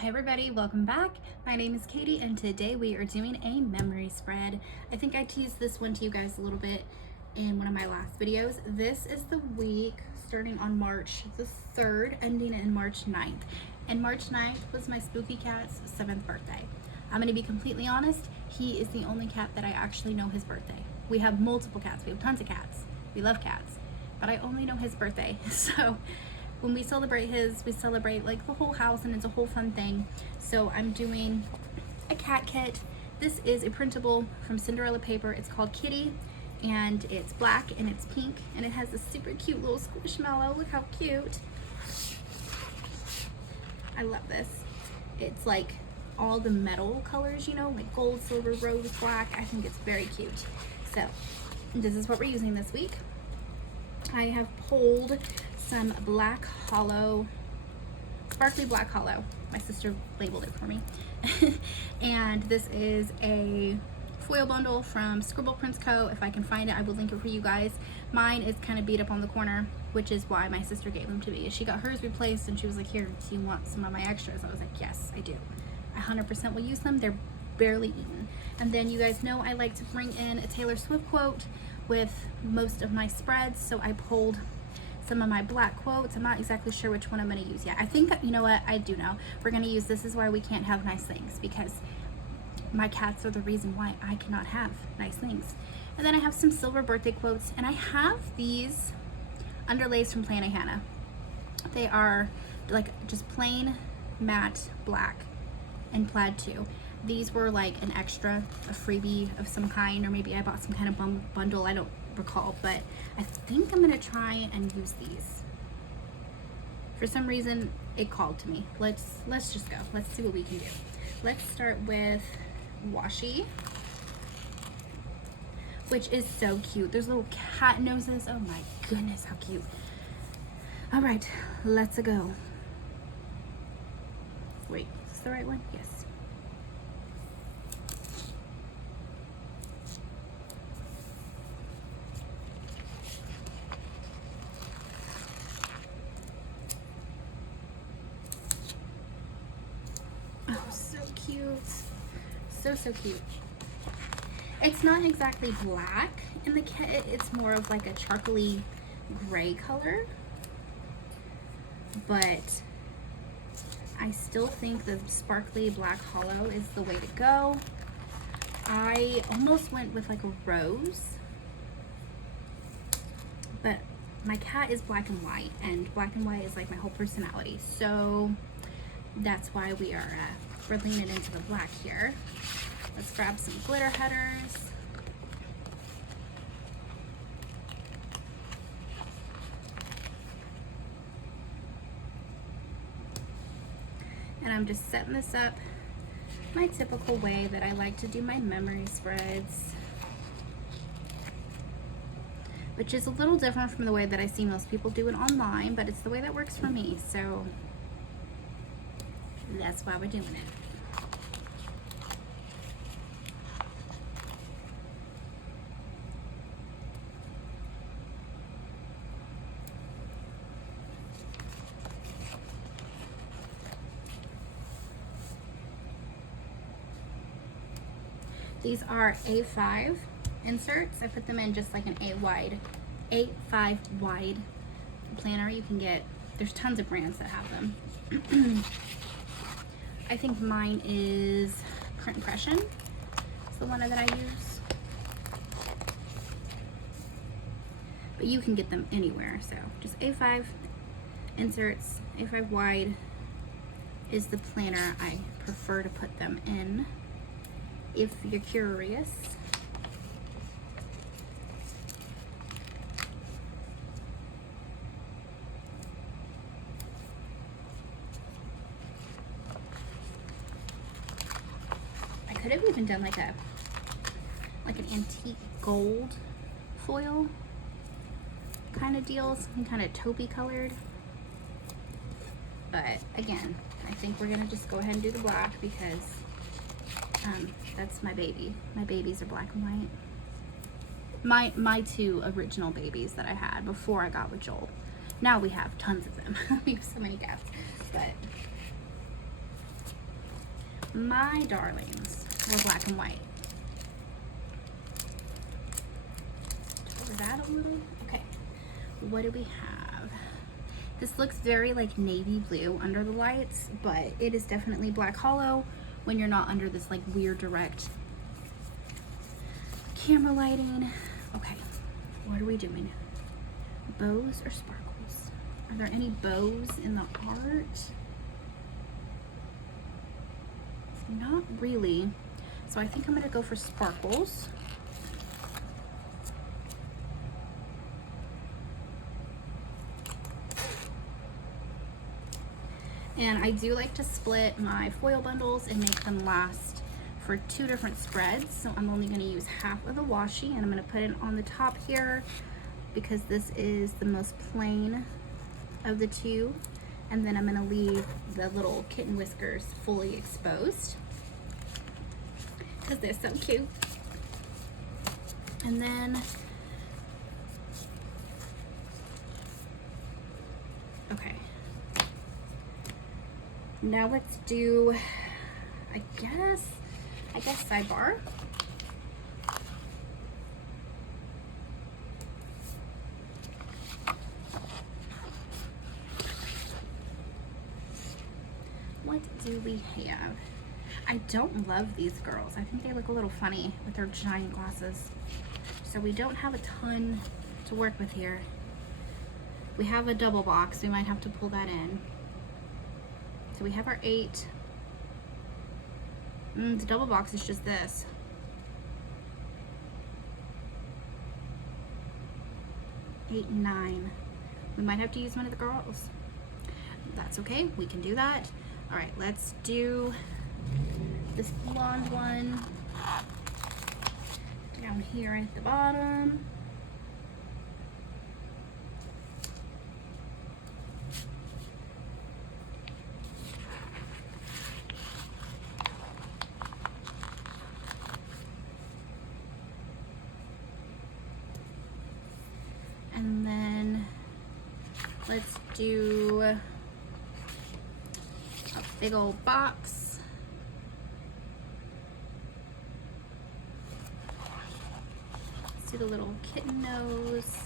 Hi everybody, welcome back. My name is Katie and today we are doing a memory spread. I think I teased this one to you guys a little bit in one of my last videos. This is the week starting on March the 3rd, ending in March 9th. And March 9th was my spooky cat's 7th birthday. I'm going to be completely honest, he is the only cat that I actually know his birthday. We have multiple cats, we have tons of cats, we love cats, but I only know his birthday. So when we celebrate we celebrate like the whole house and it's a whole fun thing. So I'm doing a cat kit. This is a printable from Cinderella paper. It's called Kitty and it's black and it's pink and it has this super cute little squishmallow. Look how cute. I love this. It's like all the metal colors, you know, like gold, silver, rose, black. I think it's very cute. So this is what we're using this week. I have pulled some black hollow, sparkly black hollow. My sister labeled it for me. And this is a foil bundle from Scribble Prints Co. If I can find it, I will link it for you guys. Mine is kind of beat up on the corner, which is why my sister gave them to me. She got hers replaced and she was like, here, do you want some of my extras? I was like, yes, I do. I 100% will use them. They're barely eaten. And then you guys know I like to bring in a Taylor Swift quote with most of my spreads. So I pulled some of my black quotes. I'm not exactly sure which one I'm going to use yet. I think, you know what, I do know. We're going to use This Is Why We Can't Have Nice Things, because my cats are the reason why I cannot have nice things. And then I have some silver birthday quotes, and I have these underlays from Planet Hannah. They are like just plain matte black and plaid too. These were like an extra, a freebie of some kind, or maybe I bought some kind of bundle, I don't recall, but I think I'm gonna try and use these. For some reason it called to me. Let's just go. Let's see what we can do. Let's start with washi, which is so cute. There's little cat noses. Oh my goodness, how cute. All right, let's go. Wait, is this the right one? Yes. Oh, so cute. So cute. It's not exactly black in the kit. It's more of like a charcoaly gray color. But I still think the sparkly black hollow is the way to go. I almost went with like a rose. But my cat is black and white, and black and white is like my whole personality. So that's why we're leaning into the black here. Let's grab some glitter headers. And I'm just setting this up my typical way that I like to do my memory spreads, which is a little different from the way that I see most people do it online, but it's the way that works for me. So that's why we're doing it. These are A5 inserts. I put them in just like an A5 wide planner. You can get, there's tons of brands that have them. I think mine is Print Impression. It's the one that I use. But you can get them anywhere. So just A5 inserts, A5 wide is the planner I prefer to put them in, if you're curious. I could have even done like an antique gold foil kind of deal, something kind of taupey colored. But again, I think we're gonna just go ahead and do the black because that's my baby. My babies are black and white. My two original babies that I had before I got with Joel. Now we have tons of them. We have so many cats. But My darlings were black and white. Cover that a little. Okay, what do we have? This looks very like navy blue under the lights, but it is definitely black hollow when you're not under this like weird direct camera lighting. Okay, what are we doing? Bows or sparkles? Are there any bows in the art? Not really. So I think I'm gonna go for sparkles. And I do like to split my foil bundles and make them last for 2 different spreads. So I'm only gonna use half of the washi, and I'm gonna put it on the top here because this is the most plain of the 2. And then I'm gonna leave the little kitten whiskers fully exposed because they're so cute. And then, okay. Now let's do, I guess sidebar. What do we have? I don't love these girls. I think they look a little funny with their giant glasses. So we don't have a ton to work with here. We have a double box. We might have to pull that in. So we have our 8. The double box is just this. 8 and 9. We might have to use one of the girls. That's okay, we can do that. All right, let's do this blonde one down here at the bottom. And then let's do a big old box. Let's do the little kitten nose.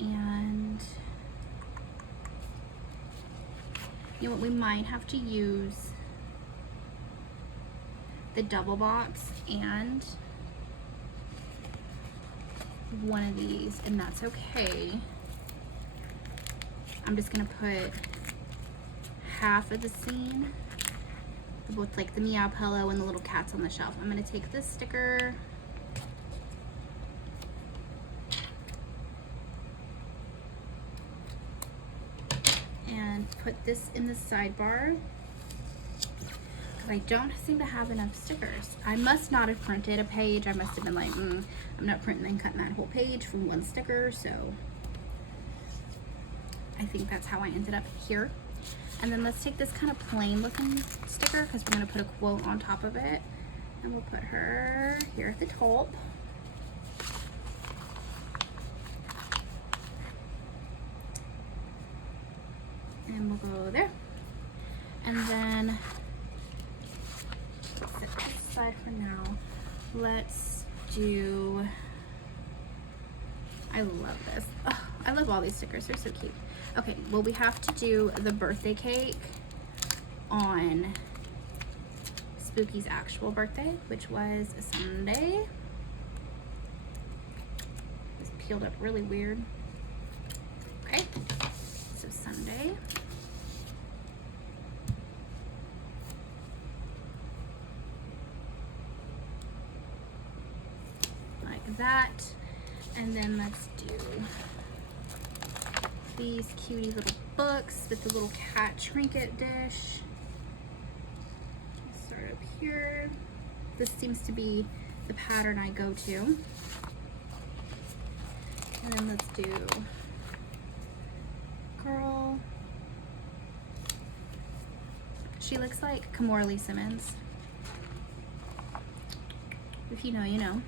And you know what, we might have to use the double box and one of these, and that's okay. I'm just gonna put half of the scene, both like the meow pillow and the little cats on the shelf. I'm gonna take this sticker and put this in the sidebar because I don't seem to have enough stickers. I must not have printed a page. I must have been like, I'm not printing and cutting that whole page from one sticker, so I think that's how I ended up here. And then let's take this kind of plain looking sticker because we're going to put a quote on top of it, and we'll put her here at the top. And we'll go there. And then set this aside for now. Let's do, I love this. Oh, I love all these stickers, they're so cute. Okay, well, we have to do the birthday cake on Spooky's actual birthday, which was a Sunday. This peeled up really weird. Okay, so Sunday. Like that. And then let's do these cutie little books with the little cat trinket dish. Start up here. This seems to be the pattern I go to. And then let's do girl. She looks like Kamora Simmons. If you know, you know.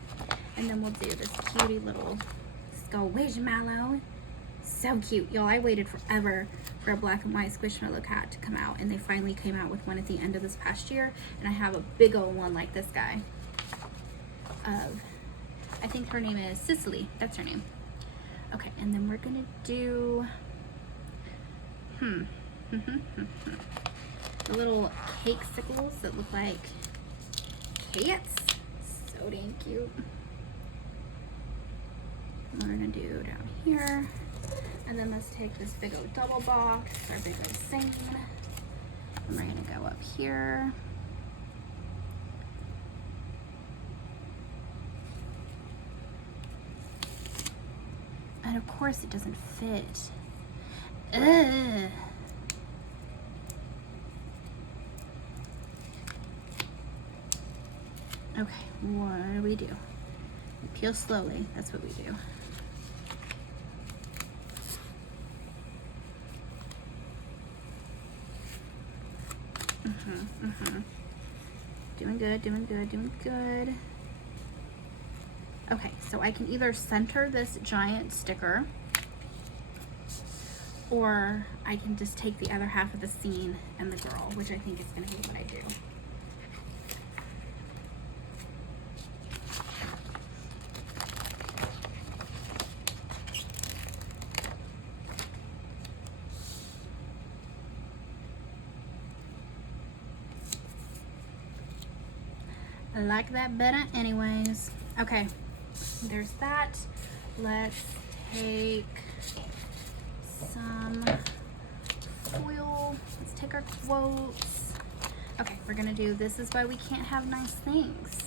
And then we'll do this cutie little Squishmallow. So cute. Y'all, I waited forever for a black and white Squishmallow cat to come out, and they finally came out with one at the end of this past year, and I have a big old one like this guy. I think her name is Cicely. That's her name. Okay, and then we're gonna do the little cake sickles that look like cats. So dang cute. What we're gonna do down here, and then let's take this big old double box, our big old scene, and we're gonna go up here. And of course it doesn't fit. Ugh. Okay, what do? We peel slowly, that's what we do. Doing good, doing good, doing good. Okay, so I can either center this giant sticker, or I can just take the other half of the scene and the girl, which I think is gonna be what I do. I like that better anyways. Okay, there's that. Let's take some foil. Let's take our quotes. Okay, we're gonna do This Is Why We Can't Have Nice Things.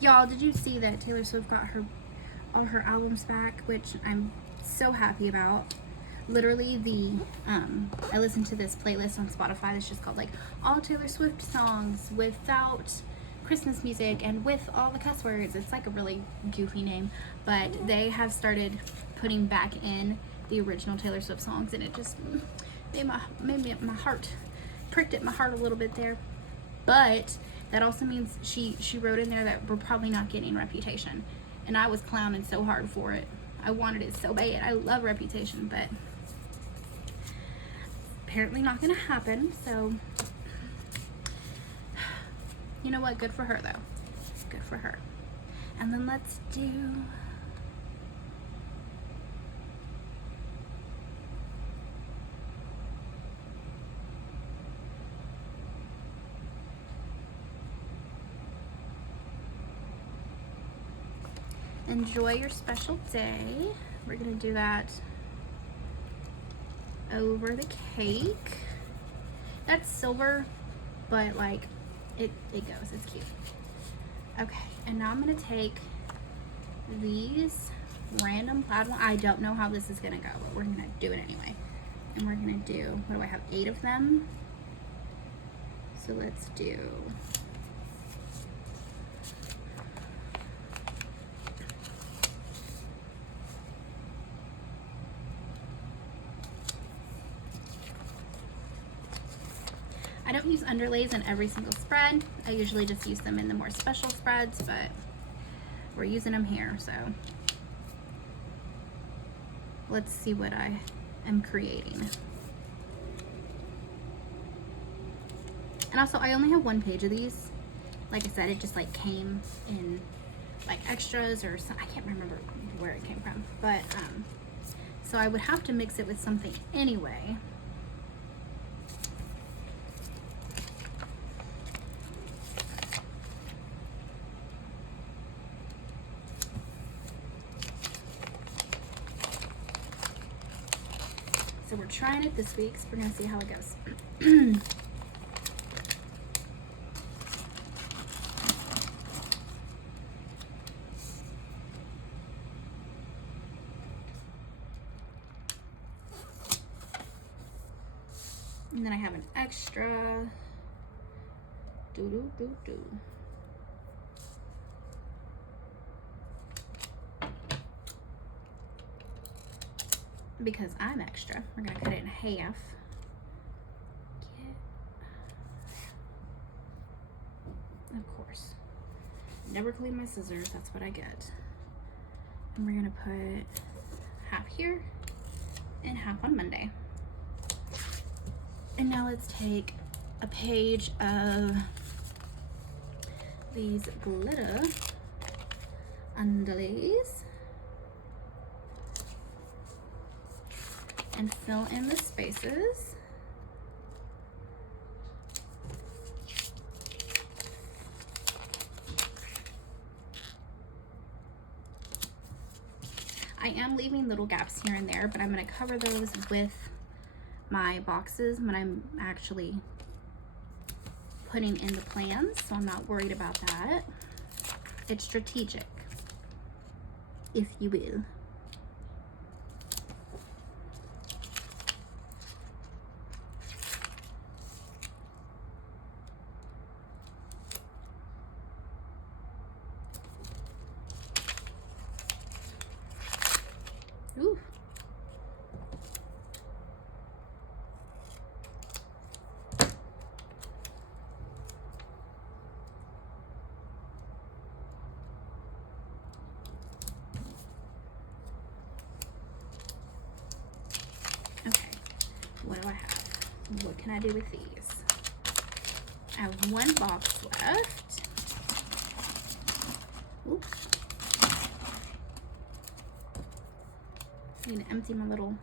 Y'all, did you see that Taylor Swift got all her albums back, which I'm so happy about. Literally I listened to this playlist on Spotify that's just called like all Taylor Swift songs without Christmas music and with all the cuss words. It's like a really goofy name, but they have started putting back in the original Taylor Swift songs, and it just made my heart, pricked at my heart a little bit there. But that also means she wrote in there that we're probably not getting Reputation, and I was clowning so hard for it. I wanted it so bad. I love Reputation, but apparently not gonna happen. So you know what, good for her though, good for her. And then let's do Enjoy Your Special Day. We're gonna do that over the cake. That's silver, but like it goes, it's cute. Okay, and now I'm gonna take these random plaid ones. I don't know how this is gonna go, but we're gonna do it anyway. And we're gonna do, what do I have, 8 of them? So let's do I don't use underlays in every single spread. I usually just use them in the more special spreads, but we're using them here, so let's see what I am creating. And also, I only have 1 page of these. Like I said, it just like came in like extras or some, I can't remember where it came from, but so I would have to mix it with something anyway. So we're trying it this week, so we're gonna see how it goes. And then I have an extra. Do. Because I'm extra, we're gonna cut it in half. never clean my scissors, that's what I get. And we're gonna put half here and half on Monday. And now let's take a page of these glitter underlays and fill in the spaces. I am leaving little gaps here and there, but I'm going to cover those with my boxes when I'm actually putting in the plans, so I'm not worried about that. It's strategic, if you will. Ooh. Okay, what do I have? What can I do with these? I have one box left. Oops. I need to empty my little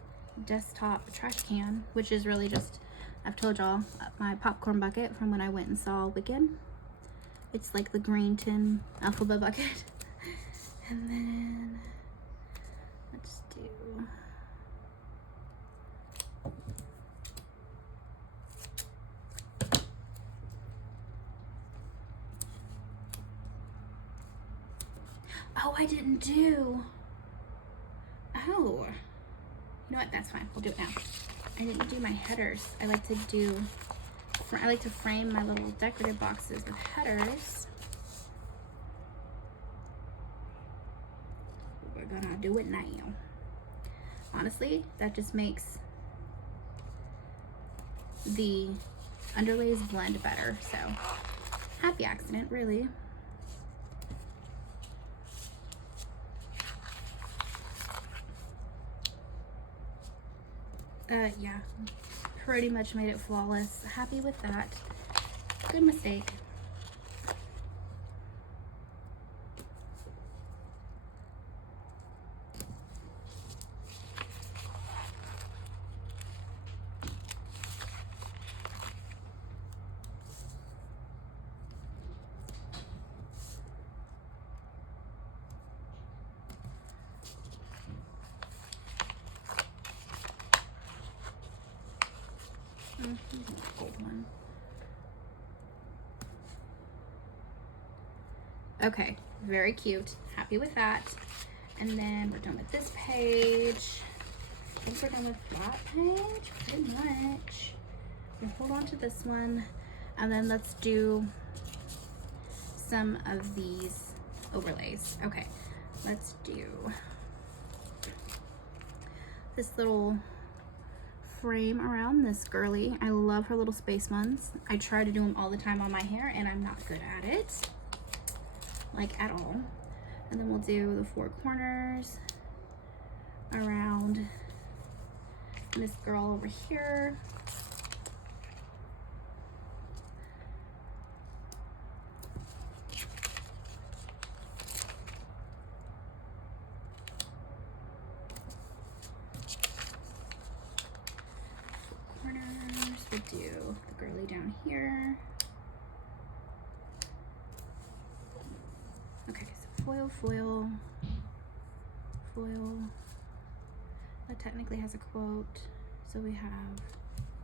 desktop trash can, which is really just, I've told y'all, my popcorn bucket from when I went and saw Wicked. It's like the green tin alphabet bucket. And then let's do, oh, I didn't do, oh, you know what, that's fine, we'll do it now. I didn't do my headers. I like to frame my little decorative boxes with headers. We're gonna do it now. Honestly, that just makes the underlays blend better, so happy accident, really. Yeah, pretty much made it flawless. Happy with that. Good mistake. Gold one. Okay, very cute. Happy with that. And then we're done with this page. I think we're done with that page, pretty much. We'll hold on to this one, and then let's do some of these overlays. Okay, let's do this little frame around this girly. I love her little space ones. I try to do them all the time on my hair, and I'm not good at it, like at all. And then we'll do the four corners around this girl over here. We'll do the girly down here. Okay, so foil, foil, foil. That technically has a quote. So we have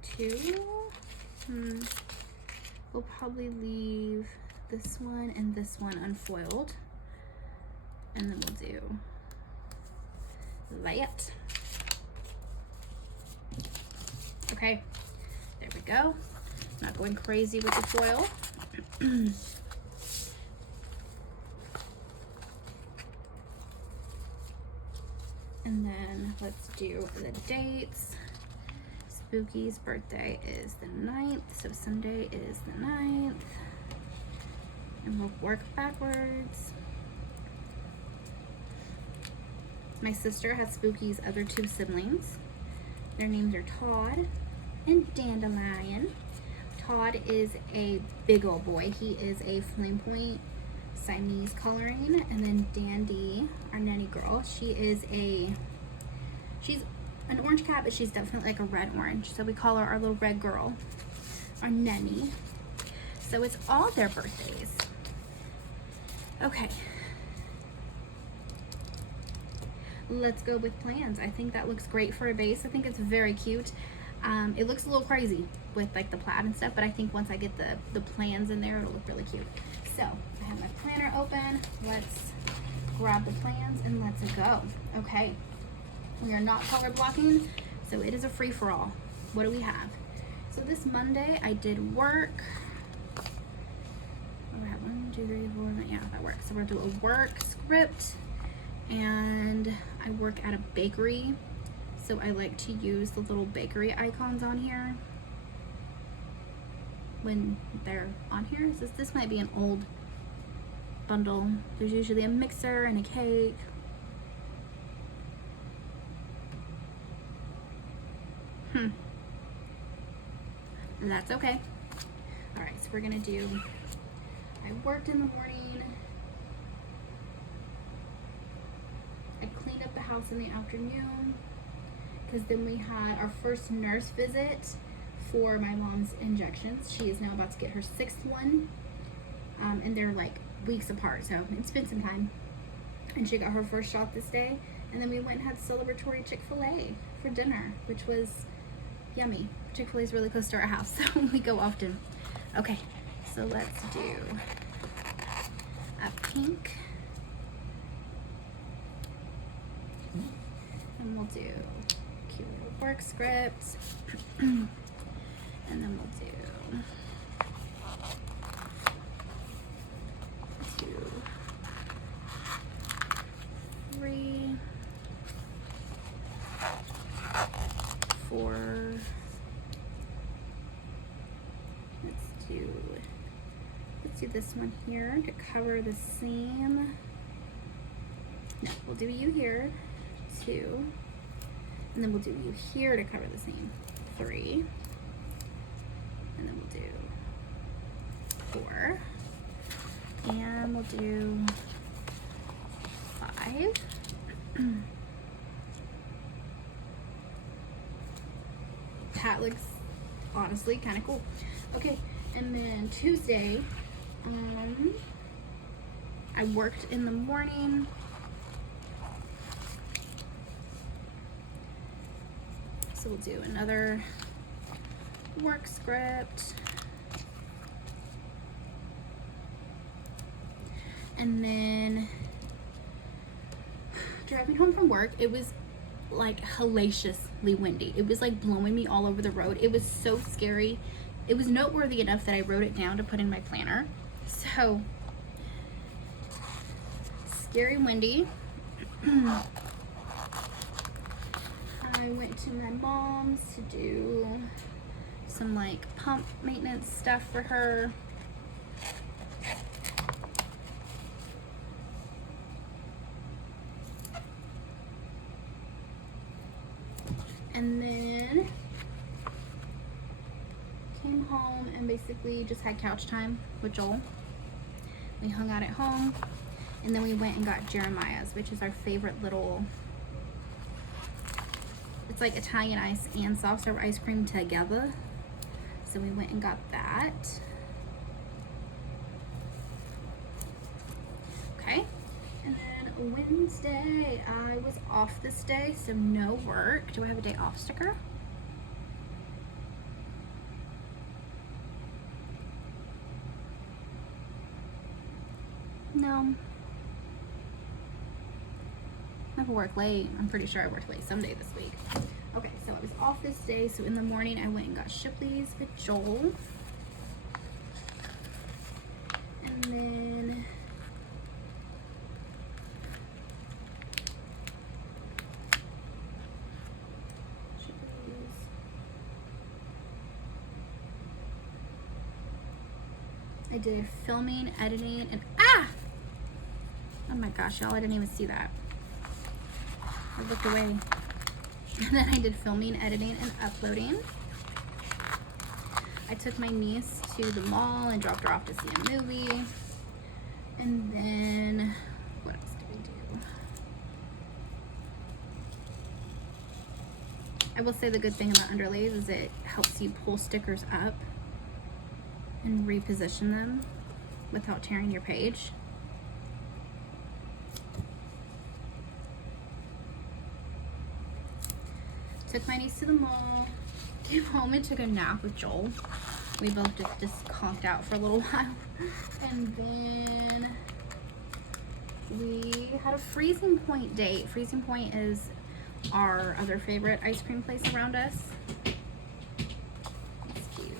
two. We'll probably leave this one and this one unfoiled. And then we'll do that. Okay. There we go. Not going crazy with the foil. And then let's do the dates. Spooky's birthday is the 9th, so Sunday is the 9th. And we'll work backwards. My sister has Spooky's other two siblings. Their names are Todd and Dandelion. Todd is a big old boy. He is a flame point Siamese coloring. And then Dandy, our nanny girl, she's an orange cat, but she's definitely like a red orange. So we call her our little red girl, our nanny. So it's all their birthdays. Okay. Let's go with plans. I think that looks great for a base. I think it's very cute. It looks a little crazy with like the plaid and stuff, but I think once I get the plans in there, it'll look really cute. So I have my planner open. Let's grab the plans and let's go. Okay. We are not color blocking, so it is a free-for-all. What do we have? So this Monday I did work. Oh, we have 1, 2, 3, 4, yeah, that works. So we're gonna do a work script, and I work at a bakery, so I like to use the little bakery icons on here when they're on here. So this might be an old bundle. There's usually a mixer and a cake. That's okay. All right, so we're gonna do, I worked in the morning. I cleaned up the house in the afternoon, because then we had our first nurse visit for my mom's injections. She is now about to get her 6th one, and they're like weeks apart, so it's been some time. And she got her first shot this day, and then we went and had celebratory Chick-fil-A for dinner, which was yummy. Chick-fil-A is really close to our house, so we go often. Okay, so let's do a pink. And we'll do cute little work scripts. And then we'll do 2, 3, 4. Let's do this one here to cover the seam. No, we'll do you here, 2, and then we'll do you here to cover the seam, 3, and then we'll do 4, and we'll do 5. That looks honestly kind of cool. Okay, and then Tuesday, I worked in the morning. So we'll do another work script. And then driving home from work, it was like hellaciously windy. It was like blowing me all over the road. It was so scary. It was noteworthy enough that I wrote it down to put in my planner. So scary windy. I went to my mom's to do some like pump maintenance stuff for her. And then came home and basically just had couch time with Joel. We hung out at home, and then we went and got Jeremiah's, which is our favorite little, it's like Italian ice and soft serve ice cream together. So we went and got that. Okay. And then Wednesday, I was off this day, so no work. Do I have a day off sticker? No. I never work late. I'm pretty sure I worked late someday this week. Okay, so I was off this day, so in the morning I went and got Shipley's with Joel. And then I did filming, editing, and oh my gosh, y'all, I didn't even see that. I looked away. And then I did filming, editing, and uploading. I took my niece to the mall and dropped her off to see a movie. And then, what else did we do? I will say the good thing about underlays is it helps you pull stickers up and reposition them without tearing your page. Took my niece to the mall, came home and took a nap with Joel. We both just conked out for a little while. And then we had a Freezing Point date. Freezing Point is our other favorite ice cream place around us. It's cute.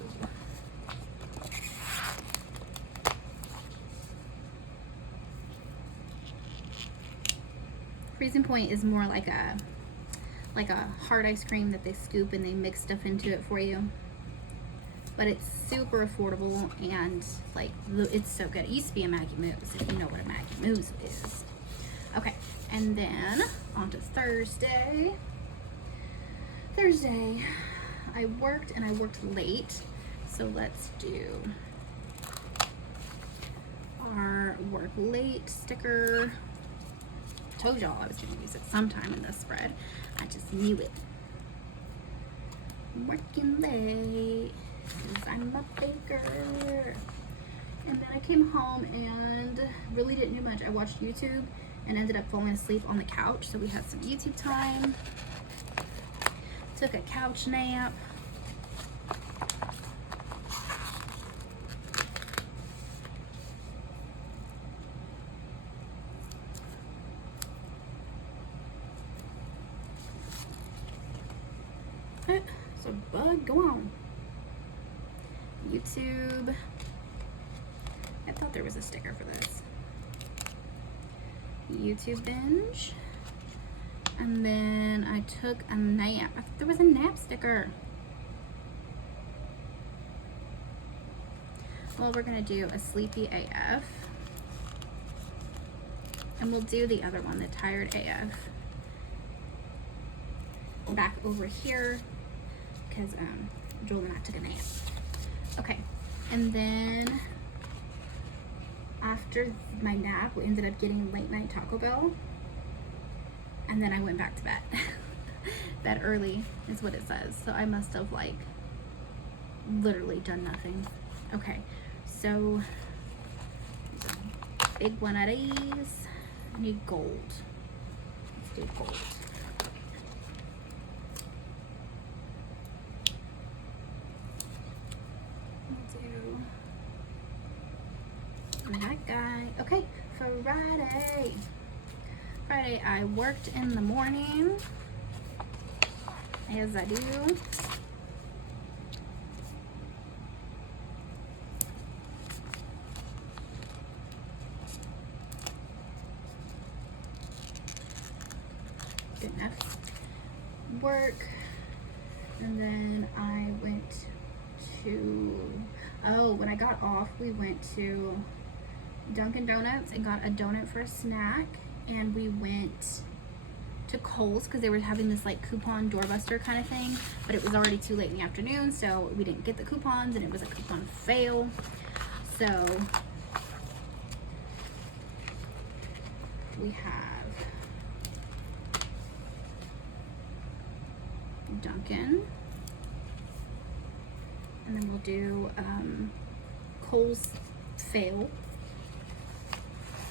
Freezing Point is more like a hard ice cream that they scoop and they mix stuff into it for you. But it's super affordable and like it's so good. It used to be a Maggie Moo's, if you know what a Maggie Moo's is. Okay, and then on to Thursday. Thursday, I worked and I worked late. So let's do our work late sticker. Told y'all I was going to use it sometime in this spread. I just knew it. I'm working late because I'm a baker. And then I came home and really didn't do much. I watched YouTube and ended up falling asleep on the couch. So we had some YouTube time. Took a couch nap. So bug, go on. YouTube. I thought there was a sticker for this. YouTube binge. And then I took a nap. I thought there was a nap sticker. Well, we're gonna do a Sleepy AF. And we'll do the other one, the Tired AF. Back over here because Joel and I took a nap. Okay, and then after my nap, we ended up getting late night Taco Bell, and then I went back to bed. Bed early is what it says, so I must have like literally done nothing. Okay, so big one of these. I need gold. Let's do gold. That guy. Okay, Friday. Friday I worked in the morning, as I do. Good enough. Work, and then I went to, when I got off, we went to Dunkin' Donuts and got a donut for a snack, and we went to Kohl's because they were having this like coupon doorbuster kind of thing, but it was already too late in the afternoon, so we didn't get the coupons and it was a coupon fail. So we have Dunkin', and then we'll do Kohl's fail.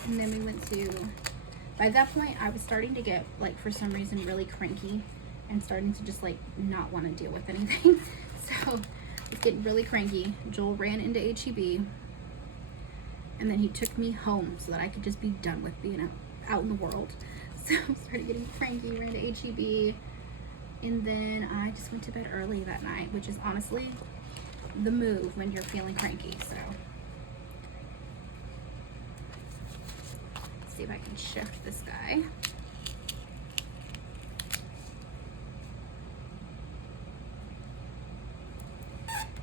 And then we went to, by that point I was starting to get like for some reason really cranky and starting to just like not want to deal with anything. So I was getting really cranky. Joel ran into HEB and then he took me home so that I could just be done with being out in the world. So I started getting cranky, ran to HEB, and then I just went to bed early that night, which is honestly the move when you're feeling cranky. So let's see if I can shift this guy.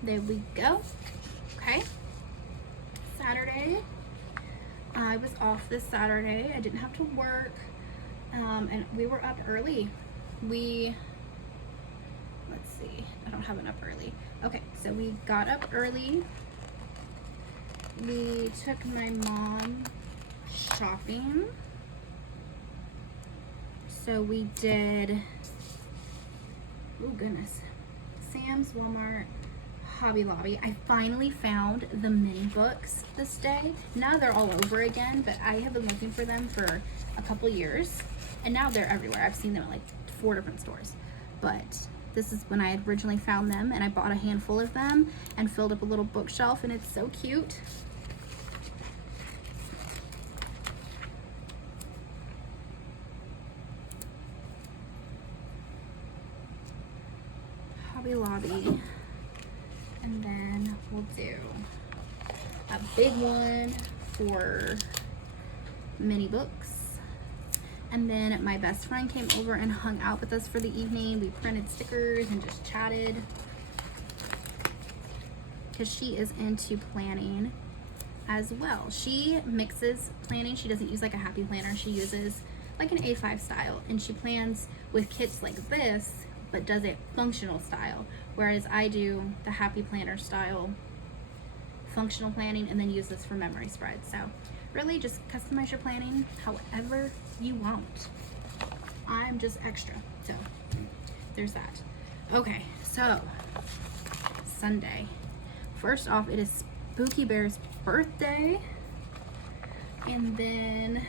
There we go. Okay, so Saturday. I was off this Saturday. I didn't have to work, and we were up early. Let's see, I don't have an up early. Okay, so we got up early. We took my mom shopping. So we did, oh goodness, Sam's, Walmart, Hobby Lobby. I finally found the mini books this day. Now they're all over again, but I have been looking for them for a couple years, and now they're everywhere. I've seen them at like 4 different stores, but this is when I had originally found them, and I bought a handful of them and filled up a little bookshelf, and it's so cute. Hobby Lobby, and then we'll do a big one for mini books. And then my best friend came over and hung out with us for the evening. We printed stickers and just chatted because she is into planning as well. She mixes planning. She doesn't use like a happy planner. She uses like an A5 style, and she plans with kits like this, but does it functional style, whereas I do the happy planner style functional planning and then use this for memory spreads. So really just customize your planning however you want. I'm just extra, so there's that. Okay, so Sunday. First off, it is Spooky Bear's birthday, and then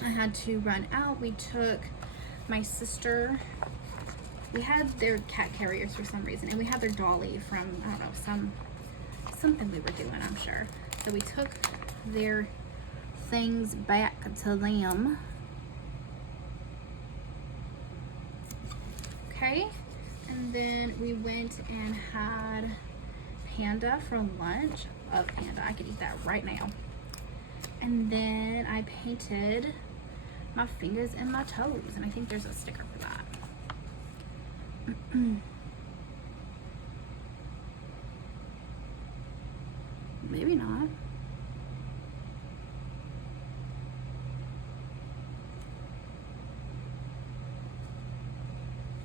I had to run out. We took my sister, we had their cat carriers for some reason, and we had their dolly from, I don't know, something we were doing, I'm sure. So we took their things back to them. Okay, and then we went and had Panda for lunch. Love Panda, I could eat that right now. And then I painted my fingers and my toes, and I think there's a sticker for that. Maybe not.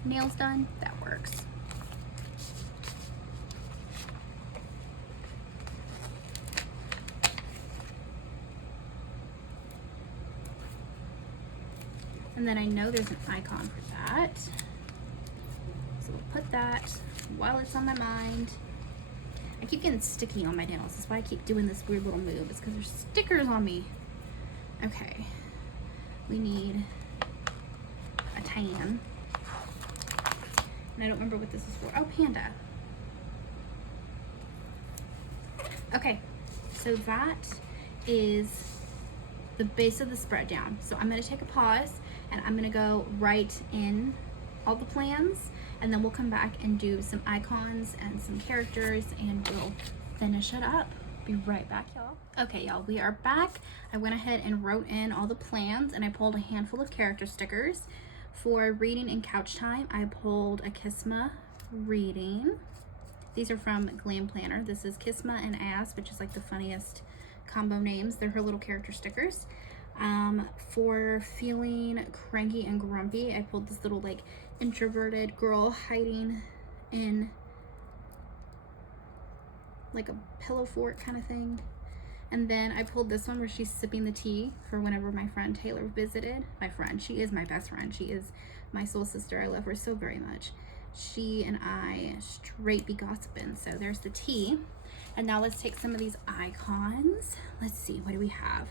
Nails done? That works. And then I know there's an icon for that. So we'll put that while it's on my mind. I keep getting sticky on my nails. That's why I keep doing this weird little move. It's because there's stickers on me. Okay. We need a tan. And I don't remember what this is for. Oh, Panda. Okay. So that is the base of the spread down. So I'm going to take a pause, and I'm going to go write in all the plans, and then we'll come back and do some icons and some characters, and we'll finish it up. Be right back, y'all. Okay, y'all, we are back. I went ahead and wrote in all the plans, and I pulled a handful of character stickers. For reading and couch time, I pulled a Kisma reading. These are from Glam Planner. This is Kisma and Ass, which is like the funniest combo names. They're her little character stickers. For feeling cranky and grumpy, I pulled this little like introverted girl hiding in like a pillow fort kind of thing. And then I pulled this one where she's sipping the tea for whenever my friend Taylor visited. My friend, she is my best friend. She is my soul sister. I love her so very much. She and I straight be gossiping. So there's the tea. And now let's take some of these icons. Let's see, what do we have?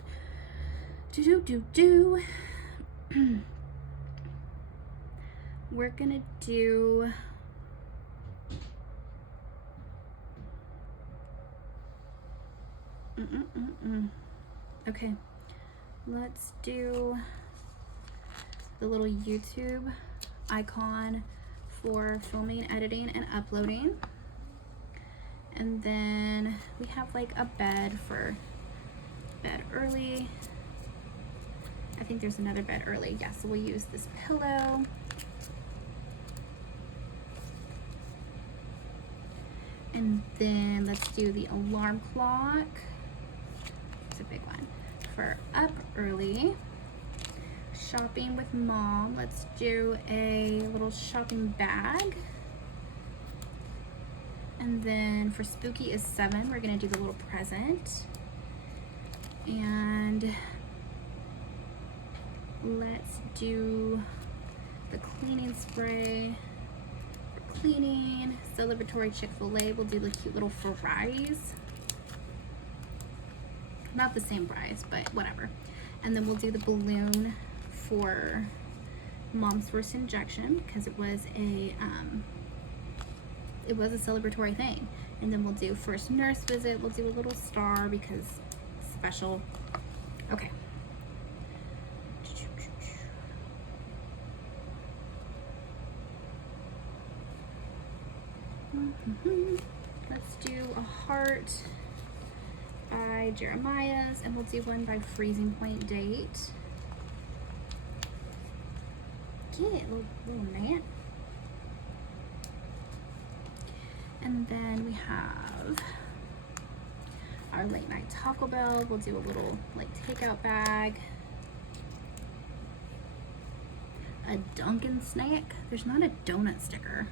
We're gonna do okay, let's do the little YouTube icon for filming, editing, and uploading. And then we have like a bed for bed early. I think there's another bed early. Yeah, so we'll use this pillow. And then let's do the alarm clock. big one. For up early, shopping with mom, let's do a little shopping bag. And then for spooky is 7, we're gonna do the little present. And let's do the cleaning spray for cleaning. Celebratory Chick-fil-A, we'll do the cute little fries. Not the same fries, but whatever. And then we'll do the balloon for mom's first injection, because it was a celebratory thing. And then we'll do first nurse visit, we'll do a little star because special. Okay. Let's do a heart by Jeremiah's, and we'll do one by freezing point date. Get it, little man. And then we have our late night Taco Bell. We'll do a little like takeout bag. A Dunkin' snack. There's not a donut sticker,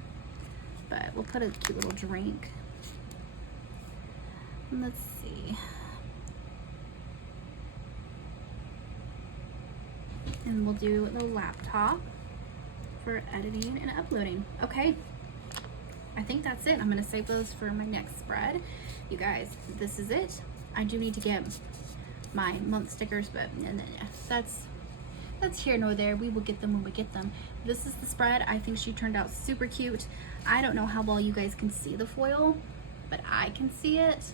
but we'll put a cute little drink. And let's see. And we'll do the laptop for editing and uploading. Okay. I think that's it. I'm gonna save those for my next spread. You guys, this is it. I do need to get my month stickers, but and then, yeah, that's here nor there. We will get them when we get them. This is the spread. I think she turned out super cute. I don't know how well you guys can see the foil, but I can see it,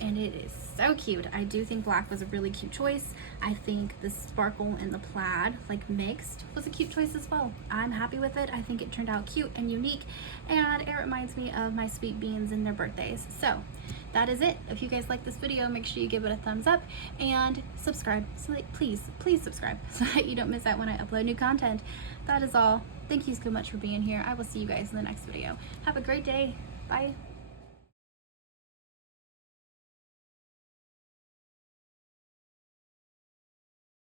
and it is so cute. I do think black was a really cute choice. I think the sparkle and the plaid, like mixed, was a cute choice as well. I'm happy with it. I think it turned out cute and unique, and it reminds me of my sweet beans and their birthdays. So that is it. If you guys like this video, make sure you give it a thumbs up and subscribe. So please subscribe so that you don't miss out when I upload new content. That is all. Thank you so much for being here. I will see you guys in the next video. Have a great day. Bye.